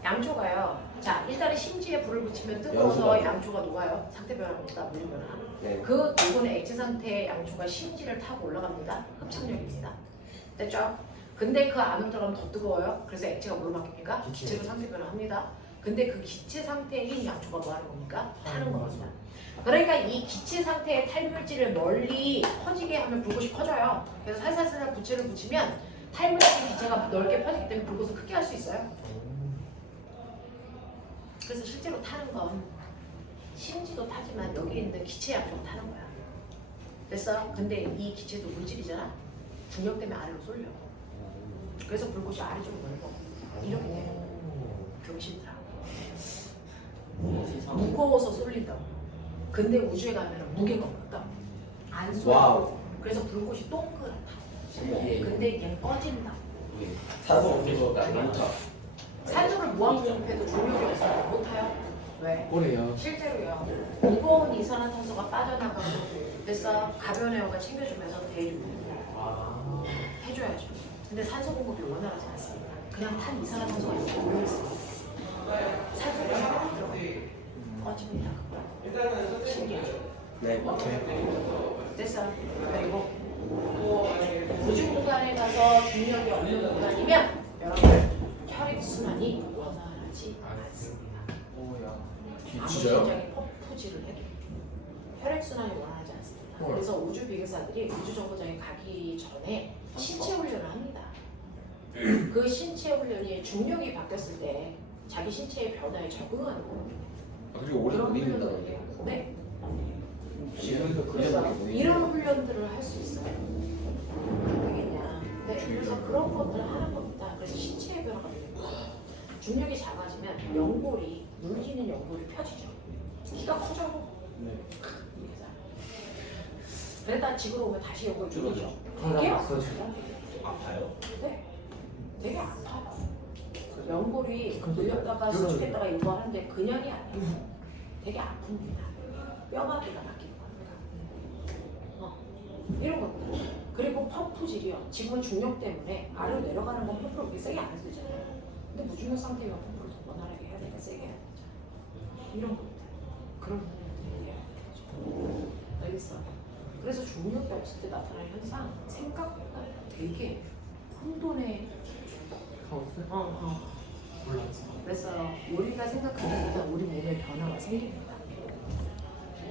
양초가요. 자, 일단은 심지에 불을 붙이면 뜨거워서 양초가. 양초가 녹아요. 상태 변화입니다. 물리변화. 네. 그 녹은 액체 상태의 양초가 심지를 타고 올라갑니다. 흡착력입니다. 됐죠? 근데 그 안으로 들어가면 더 뜨거워요. 그래서 액체가 뭘로 바뀝니까? 기체로 상태 변화합니다. 근데 그 기체 상태인 양초가 뭐 하는 겁니까? 타는 겁니다. 그러니까 이 기체 상태의 탈물질을 멀리 퍼지게 하면 불꽃이 커져요. 그래서 살살살살 부채를 붙이면 탈물질 기체가 넓게 퍼지기 때문에 불꽃을 크게 할 수 있어요. 그래서 실제로 타는 건 심지도 타지만 여기 있는 기체 양초가 타는 거야. 됐어? 근데 이 기체도 물질이잖아. 중력 때문에 아래로 쏠려. 그래서 불꽃이 아래쪽으로 넓어. 이렇게 되는 그게 싫더라고. 무거워서 쏠린다고. 근데 우주에 가면 무게가 없다. 안 쏠려. 와우. 그래서 불꽃이 동그랗다. 근데 얘는 꺼진다. 산소 없어서 안 타. 산소를 무한 공급해도 중력이 없어서 못 타요. 왜? 그래요. 실제로요. 무거운 이산화탄소가 빠져나가고 됐어. 가벼운 에어가 챙겨주면서 대해줍니다. 아, 해줘야죠. 근데 산소 공급이 원활하지 않습니다. 그냥 탄 이산화탄소가 이렇게 모여있어요. 산소가 안 들어가요. 꺼집니다. 신기하죠. 네. 됐어. 그리고 우주 공간에 가서 중력이 없는 공간이면 여러분 혈액순환이 원활하지 않습니다. 오야. 아무 진짜요? 굉장히 퍼프질을 해도 혈액순환이 원활하지 않습니다. 그래서 우주 비행사들이 우주 정거장에 가기 전에 신체 훈련을 합니다. 그 신체 훈련이 중력이 바뀌었을 때 자기 신체의 변화에 적응하는 거예요. 그리고 오래 못 그런 잊는다는데. 훈련을 해요. 네. 지금도 그래서 그냥 못 이런 훈련들을 할 수 있어요. 알겠냐? 네. 그래서 그런 것들을 하는 겁니다. 그래서 신체의 변화가 되는 거예요. 중력이 작아지면 연골이 눌리는 연골이 펴지죠. 키가 커져. 네. 그랬다 지구로 오면 다시 연골 줄어들죠. 하나 되게 봤어, 아프죠. 아파요? 네. 되게 아파요. 연골이 근데 눌렸다가 줄어들죠. 수축했다가 이거 하는데 그냥이 아니에요. 되게 아픕니다. 뼈마디가 바뀌는 겁니다. 이런 것들. 그리고 펌프질이요. 지금은 중력 때문에 아래로 내려가는 건 펌프를 그렇게 세게 안 해도 되잖아요. 근데 무중력 상태면 펌프를 더 원활하게 해야 되니까 세게 해야 되죠. 이런 것들. 그런 것들이 해야 되죠. 알겠어? 그래서 중력이 없을 때 나타나는 현상 생각보다 되게 혼돈의 하우스? 어. 몰랐어. 그래서 우리가 생각하는 것보다 우리 몸에 변화가 생깁니다.